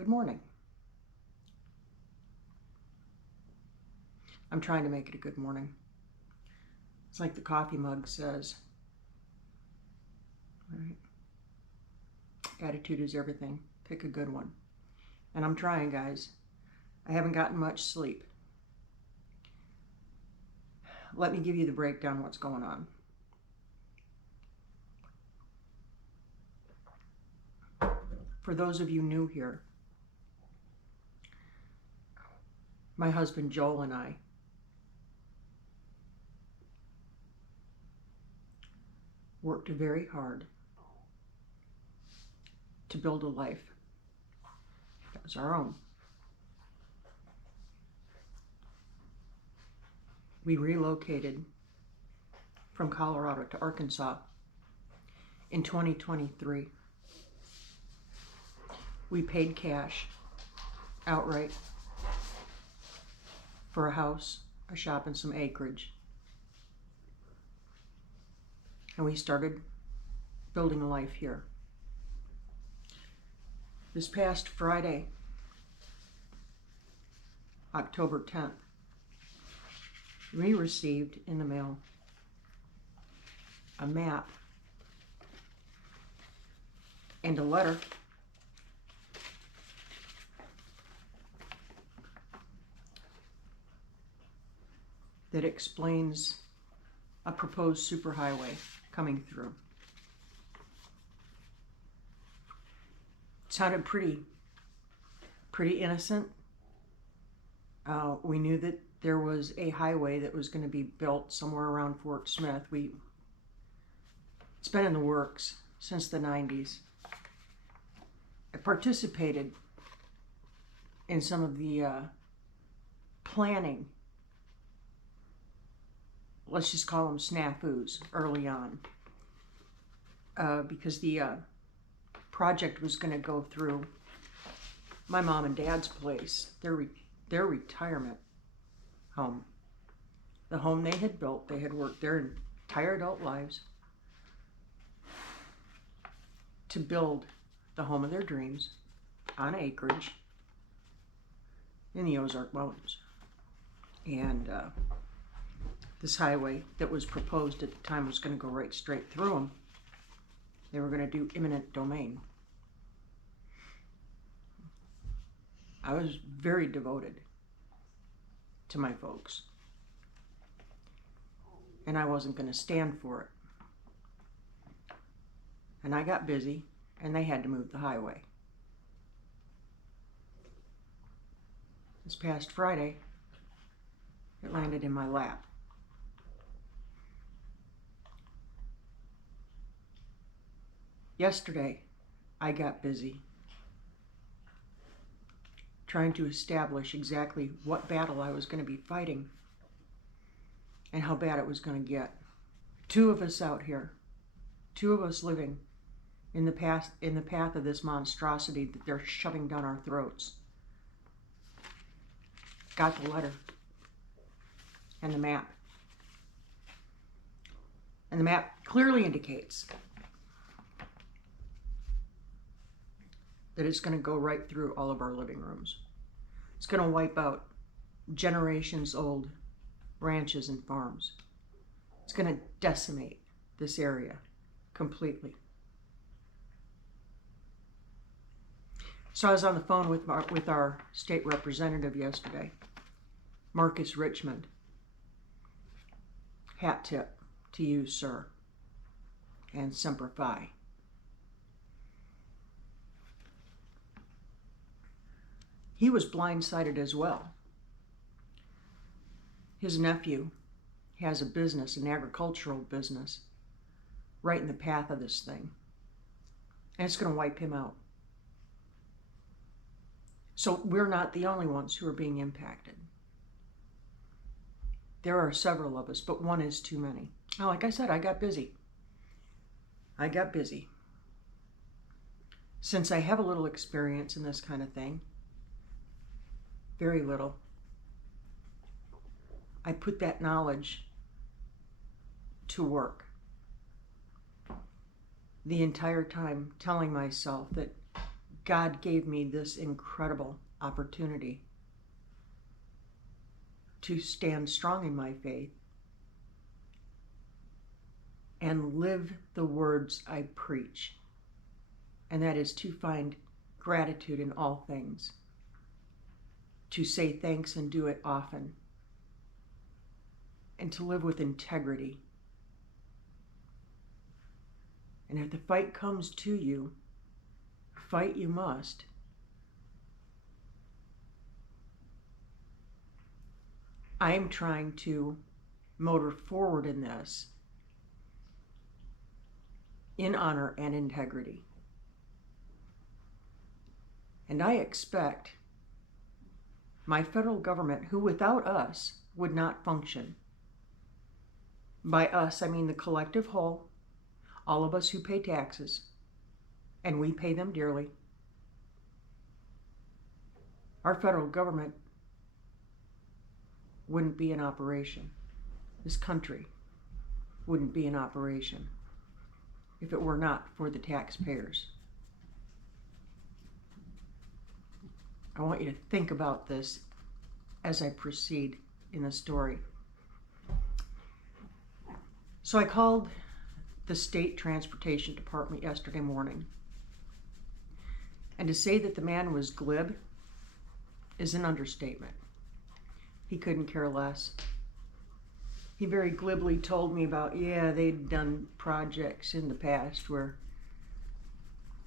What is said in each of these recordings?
good morning. I'm trying to make it a good morning. It's like the coffee mug says, right? Attitude is everything. Pick a good one. And I'm trying, guys. I haven't gotten much sleep. Let me give you the breakdown of what's going on. For those of you new here, my husband Joel and I worked very hard to build a life that was our own. We relocated from Colorado to Arkansas in 2023. We paid cash outright for a house, a shop, and some acreage. And we started building a life here. This past Friday, October 10th, we received in the mail a map and a letter that explains a proposed superhighway coming through. It sounded pretty innocent. We knew that there was a highway that was going to be built somewhere around Fort Smith. It's been in the works since the 90s. I participated in some of the planning, let's just call them snafus, early on, because the project was going to go through my mom and dad's place, their retirement home. The home they had built, they had worked their entire adult lives to build the home of their dreams on acreage in the Ozark Mountains. And this highway that was proposed at the time was going to go right straight through them. They were going to do eminent domain. I was very devoted to my folks, and I wasn't going to stand for it. And I got busy, and they had to move the highway. This past Friday, it landed in my lap. Yesterday, I got busy trying to establish exactly what battle I was going to be fighting and how bad it was going to get. Two of us out here, two of us living in the path of this monstrosity that they're shoving down our throats. Got the letter and the map. And the map clearly indicates that it's going to go right through all of our living rooms. It's going to wipe out generations old ranches and farms. It's going to decimate this area completely. So I was on the phone with our state representative yesterday, Marcus Richmond. Hat tip to you, sir, and Semper Fi. He was blindsided as well. His nephew has a business, an agricultural business, right in the path of this thing. And it's going to wipe him out. So we're not the only ones who are being impacted. There are several of us, but one is too many. Now, like I said, I got busy. Since I have a little experience in this kind of thing, very little, I put that knowledge to work the entire time, telling myself that God gave me this incredible opportunity to stand strong in my faith and live the words I preach. And that is to find gratitude in all things, to say thanks and do it often, and to live with integrity. And if the fight comes to you, fight you must. I am trying to motor forward in this in honor and integrity. And I expect my federal government, who without us would not function. By us, I mean the collective whole, all of us who pay taxes, and we pay them dearly. Our federal government wouldn't be in operation. This country wouldn't be in operation if it were not for the taxpayers. I want you to think about this as I proceed in the story. So I called the State Transportation Department yesterday morning. And to say that the man was glib is an understatement. He couldn't care less. He very glibly told me about, they'd done projects in the past where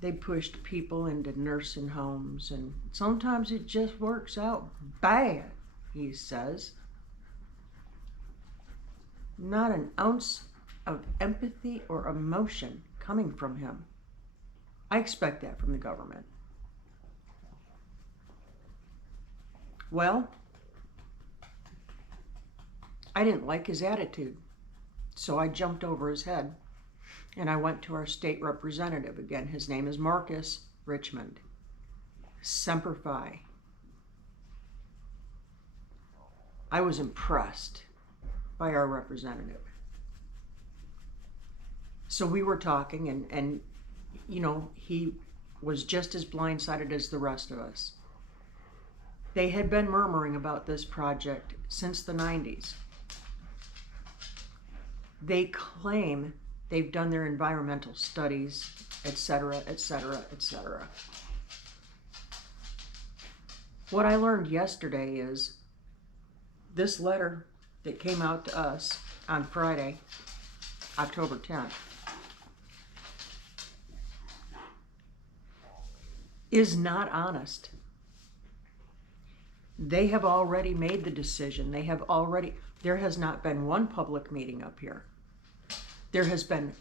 they pushed people into nursing homes, and sometimes it just works out bad, he says. Not an ounce of empathy or emotion coming from him. I expect that from the government. Well, I didn't like his attitude, so I jumped over his head and I went to our state representative. Again, his name is Marcus Richmond. Semper Fi. I was impressed by our representative. So we were talking, and he was just as blindsided as the rest of us. They had been murmuring about this project since the 90s. They claim they've done their environmental studies, etc., etc., etc. What I learned yesterday is this letter that came out to us on Friday, October 10th, is not honest. They have already made the decision. There has not been one public meeting up here. There has been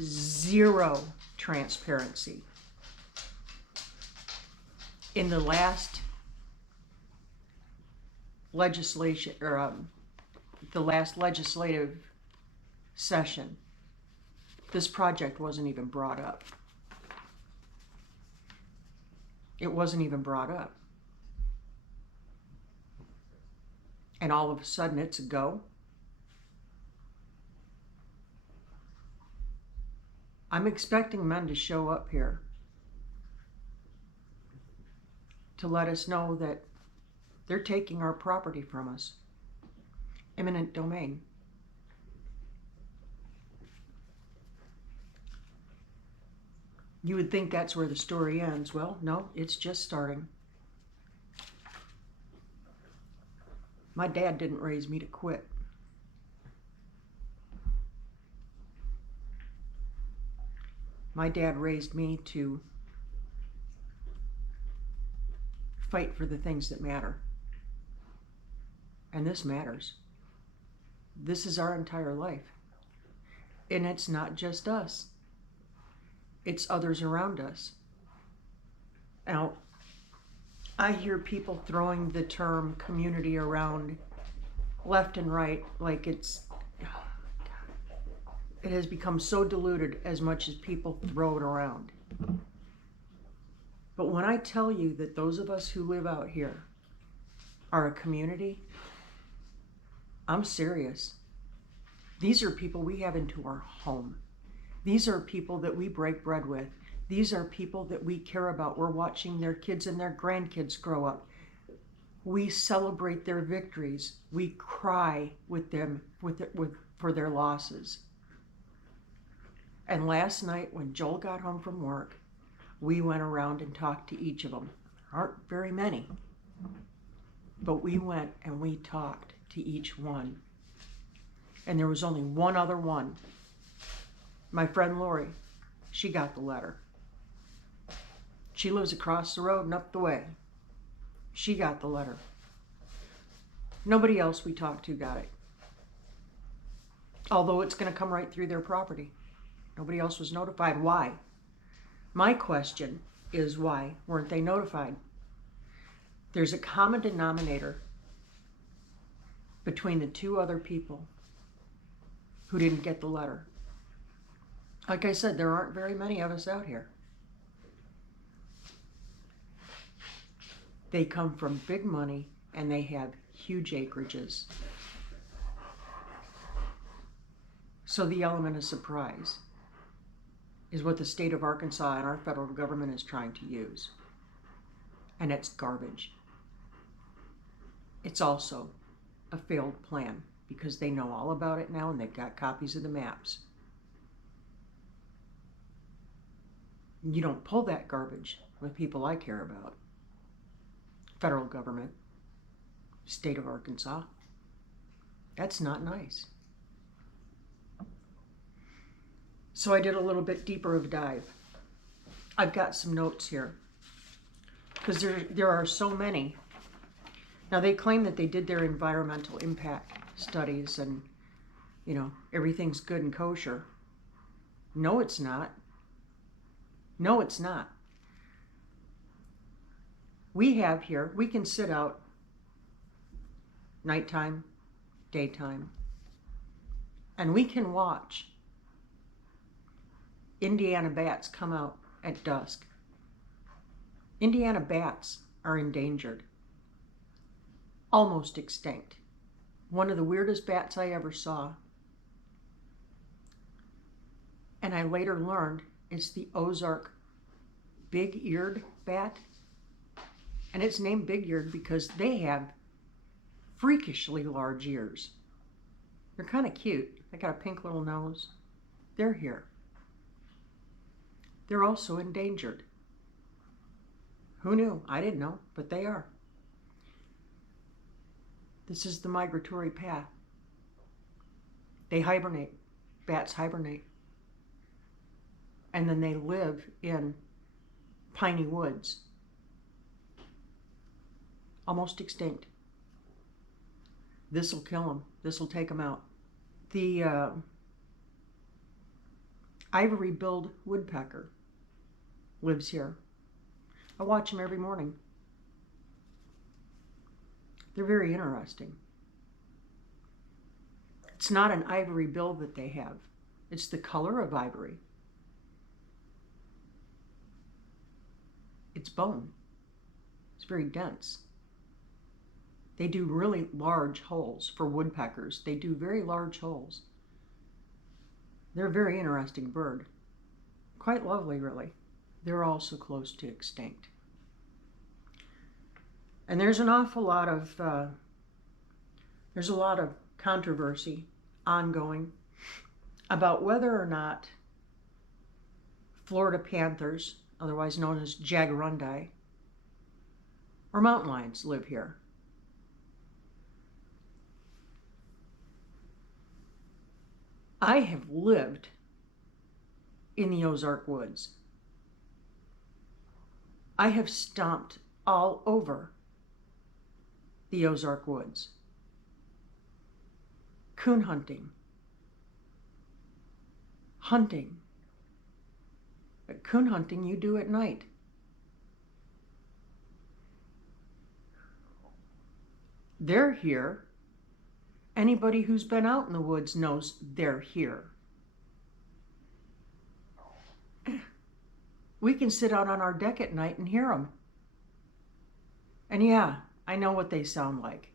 zero transparency. In the last legislative session, this project wasn't even brought up. It wasn't even brought up. And all of a sudden it's a go. I'm expecting men to show up here to let us know that they're taking our property from us. Eminent domain. You would think that's where the story ends. Well, no, it's just starting. My dad didn't raise me to quit. My dad raised me to fight for the things that matter. And this matters. This is our entire life. And it's not just us. It's others around us. Now, I hear people throwing the term community around left and right like it has become so diluted as much as people throw it around. But when I tell you that those of us who live out here are a community, I'm serious. These are people we have into our home. These are people that we break bread with. These are people that we care about. We're watching their kids and their grandkids grow up. We celebrate their victories. We cry with them for their losses. And last night when Joel got home from work, we went around and talked to each of them. There aren't very many, but we went and we talked to each one. And there was only one other one. My friend Lori, she got the letter. She lives across the road and up the way. She got the letter. Nobody else we talked to got it. Although it's going to come right through their property. Nobody else was notified. Why? My question is, why weren't they notified? There's a common denominator between the two other people who didn't get the letter. Like I said, there aren't very many of us out here. They come from big money and they have huge acreages. So the element of surprise is what the state of Arkansas and our federal government is trying to use. And it's garbage. It's also a failed plan because they know all about it now and they've got copies of the maps. You don't pull that garbage with people I care about. Federal government, state of Arkansas. That's not nice. So I did a little bit deeper of a dive. I've got some notes here because there are so many. Now they claim that they did their environmental impact studies and, you know, everything's good and kosher. No, it's not. No, it's not. We have here, we can sit out nighttime, daytime, and we can watch Indiana bats come out at dusk. Indiana bats are endangered, almost extinct. One of the weirdest bats I ever saw. And I later learned it's the Ozark big-eared bat. And it's named big-eared because they have freakishly large ears. They're kind of cute. They got a pink little nose. They're here. They're also endangered. Who knew? I didn't know, but they are. This is the migratory path. They hibernate. Bats hibernate. And then they live in piney woods. Almost extinct. This will kill them. This will take them out. The ivory-billed woodpecker lives here. I watch them every morning. They're very interesting. It's not an ivory bill that they have. It's the color of ivory. It's bone. It's very dense. They do really large holes for woodpeckers. They do very large holes. They're a very interesting bird. Quite lovely, really. They're also close to extinct. And there's an awful lot of, controversy ongoing about whether or not Florida panthers, otherwise known as jaguarundi, or mountain lions live here. I have lived in the Ozark woods. I have stomped all over the Ozark woods. Coon hunting. Hunting. But coon hunting you do at night. They're here. Anybody who's been out in the woods knows they're here. We can sit out on our deck at night and hear them. And yeah, I know what they sound like.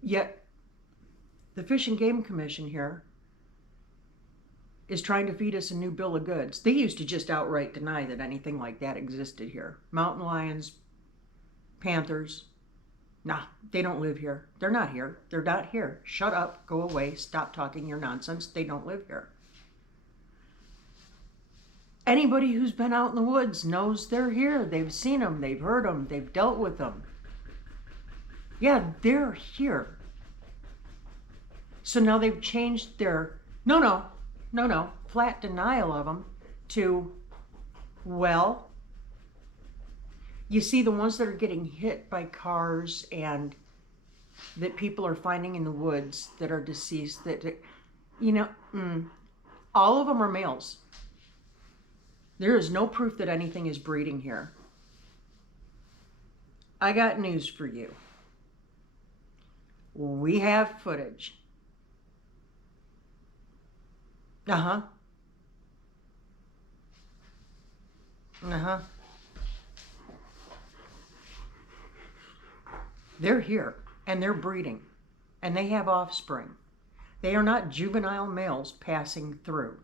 Yet, the Fish and Game Commission here is trying to feed us a new bill of goods. They used to just outright deny that anything like that existed here. Mountain lions, panthers, nah, they don't live here. They're not here. They're not here. Shut up, go away, stop talking your nonsense. They don't live here. Anybody who's been out in the woods knows they're here. They've seen them, they've heard them, they've dealt with them. Yeah, they're here. So now they've changed their no, flat denial of them to, well, you see the ones that are getting hit by cars and that people are finding in the woods that are deceased, that, all of them are males. There is no proof that anything is breeding here. I got news for you. We have footage. Uh-huh. They're here, and they're breeding, and they have offspring. They are not juvenile males passing through.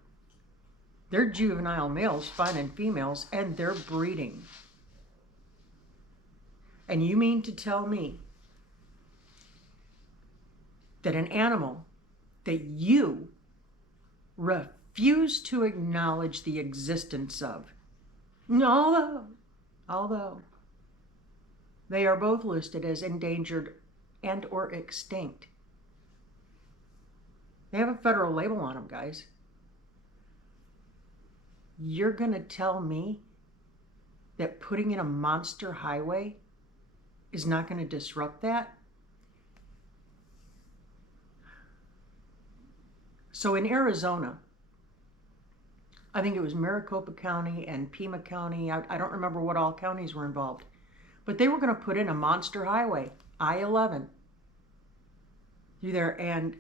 They're juvenile males finding females, and they're breeding. And you mean to tell me that an animal that you refuse to acknowledge the existence of, although they are both listed as endangered and or extinct. They have a federal label on them, guys. You're going to tell me that putting in a monster highway is not going to disrupt that? So in Arizona, I think it was Maricopa County and Pima County, I don't remember what all counties were involved, but they were going to put in a monster highway, I-11, through there, and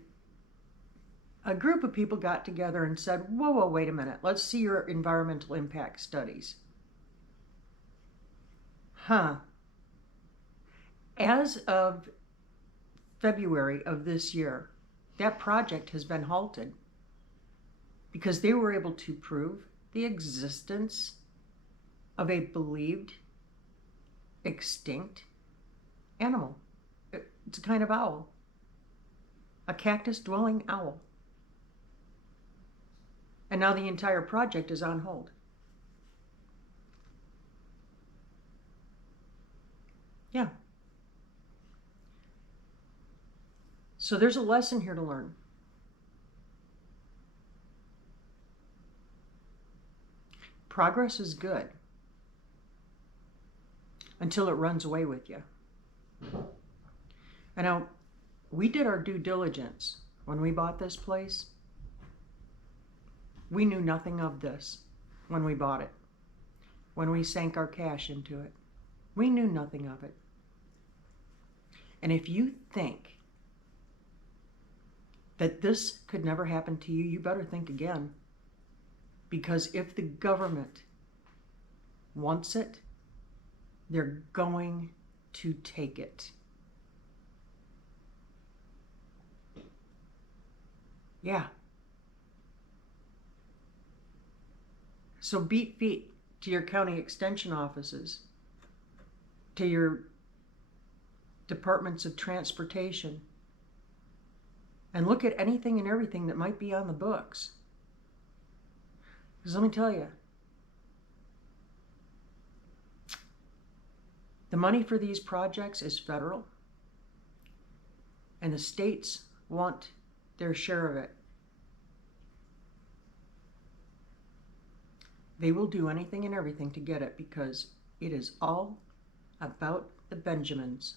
a group of people got together and said, whoa, wait a minute, let's see your environmental impact studies. As of February of this year, that project has been halted because they were able to prove the existence of a believed extinct animal. It's a kind of owl, a cactus-dwelling owl. And now the entire project is on hold. Yeah. So there's a lesson here to learn. Progress is good until it runs away with you. And now, we did our due diligence when we bought this place. We knew nothing of this when we bought it, when we sank our cash into it. We knew nothing of it. And if you think that this could never happen to you, you better think again. Because if the government wants it, they're going to take it. Yeah. So beat feet to your county extension offices, to your departments of transportation, and look at anything and everything that might be on the books. Because let me tell you, the money for these projects is federal, and the states want their share of it. They will do anything and everything to get it because it is all about the Benjamins.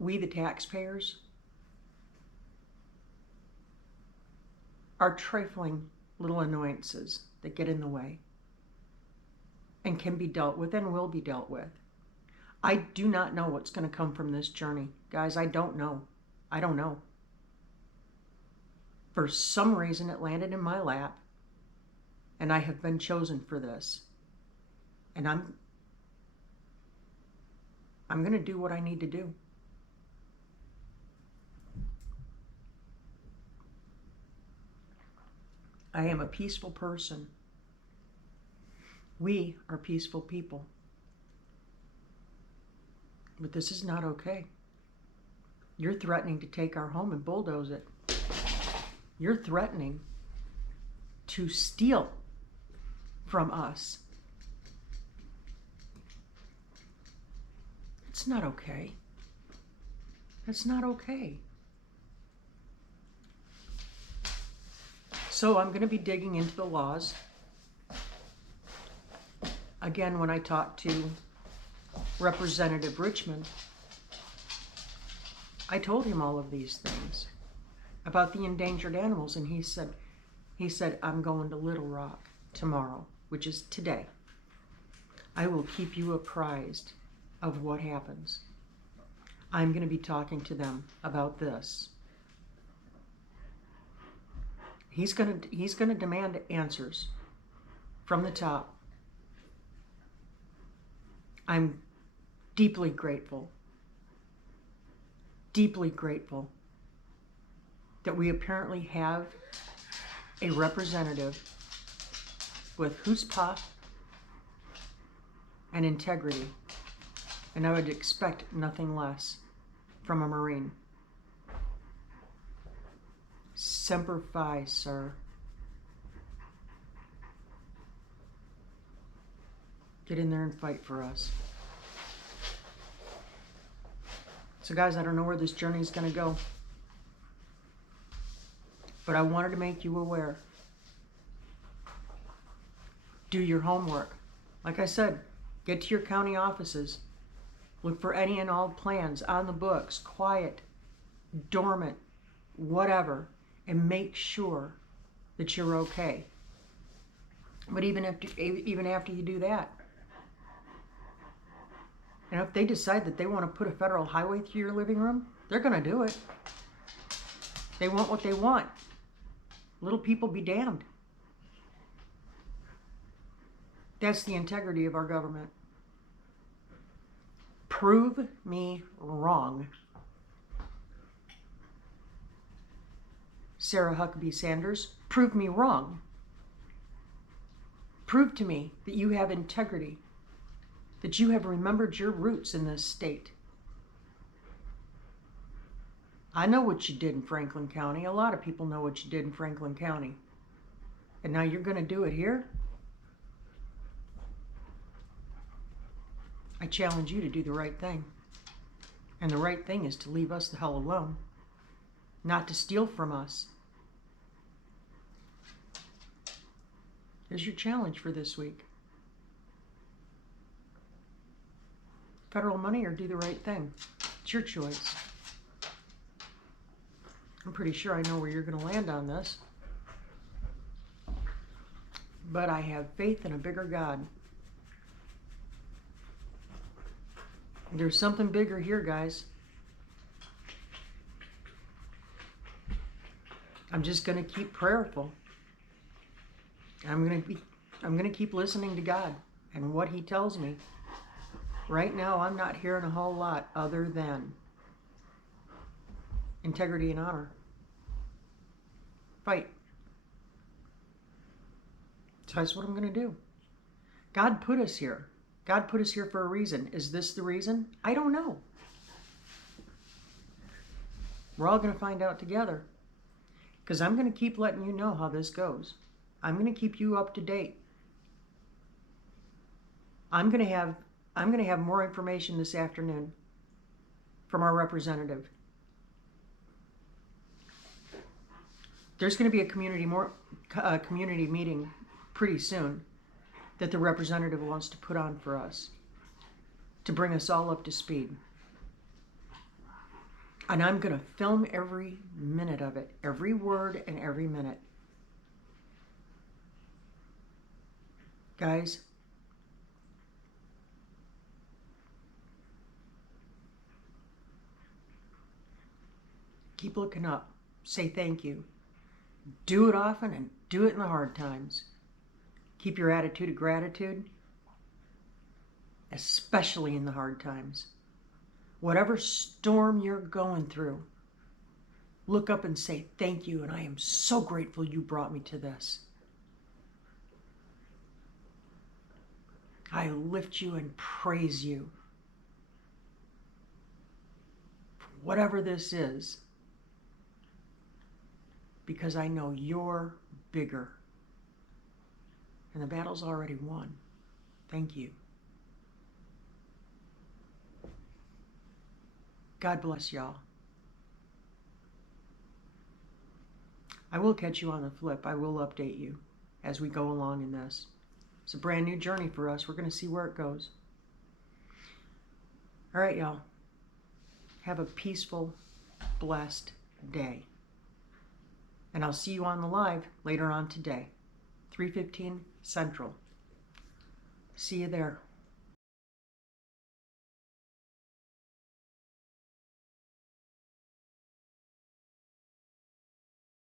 We, the taxpayers, are trifling little annoyances that get in the way and can be dealt with and will be dealt with. I do not know what's going to come from this journey. Guys, I don't know. I don't know. For some reason, it landed in my lap, and I have been chosen for this. And I'm going to do what I need to do. I am a peaceful person. We are peaceful people. But this is not okay. You're threatening to take our home and bulldoze it. You're threatening to steal from us. It's not okay. That's not okay. So I'm going to be digging into the laws. Again, when I talked to Representative Richmond, I told him all of these things about the endangered animals, and he said, I'm going to Little Rock tomorrow, which is today. I will keep you apprised of what happens. I'm going to be talking to them about this. He's going to demand answers from the top. I'm deeply grateful that we apparently have a representative with chutzpah and integrity, and I would expect nothing less from a Marine. Semper Fi, sir. Get in there and fight for us. So guys, I don't know where this journey is going to go, but I wanted to make you aware. Do your homework. Like I said, get to your county offices. Look for any and all plans on the books, quiet, dormant, whatever, and make sure that you're okay. But even after you do that, and if they decide that they want to put a federal highway through your living room, they're going to do it. They want what they want. Little people be damned. That's the integrity of our government. Prove me wrong. Sarah Huckabee Sanders, prove me wrong. Prove to me that you have integrity, that you have remembered your roots in this state. I know what you did in Franklin County. A lot of people know what you did in Franklin County. And now you're going to do it here? I challenge you to do the right thing. And the right thing is to leave us the hell alone. Not to steal from us. Here's your challenge for this week. Federal money or do the right thing. It's your choice. I'm pretty sure I know where you're going to land on this. But I have faith in a bigger God. There's something bigger here, guys. I'm just going to keep prayerful. I'm going to keep listening to God and what He tells me. Right now, I'm not hearing a whole lot other than integrity and honor. Fight. So that's what I'm going to do. God put us here. God put us here for a reason. Is this the reason? I don't know. We're all going to find out together. Because I'm going to keep letting you know how this goes. I'm going to keep you up to date. I'm going to have more information this afternoon from our representative. There's going to be a community meeting pretty soon that the representative wants to put on for us to bring us all up to speed. And I'm going to film every minute of it, every word and every minute. Guys, keep looking up. Say thank you. Do it often and do it in the hard times. Keep your attitude of gratitude, especially in the hard times. Whatever storm you're going through, look up and say, thank you, and I am so grateful you brought me to this. I lift you and praise you for whatever this is, because I know you're bigger. And the battle's already won. Thank you. God bless y'all. I will catch you on the flip. I will update you as we go along in this. It's a brand new journey for us. We're going to see where it goes. All right, y'all. Have a peaceful, blessed day. And I'll see you on the live later on today, 3:15 Central. See you there.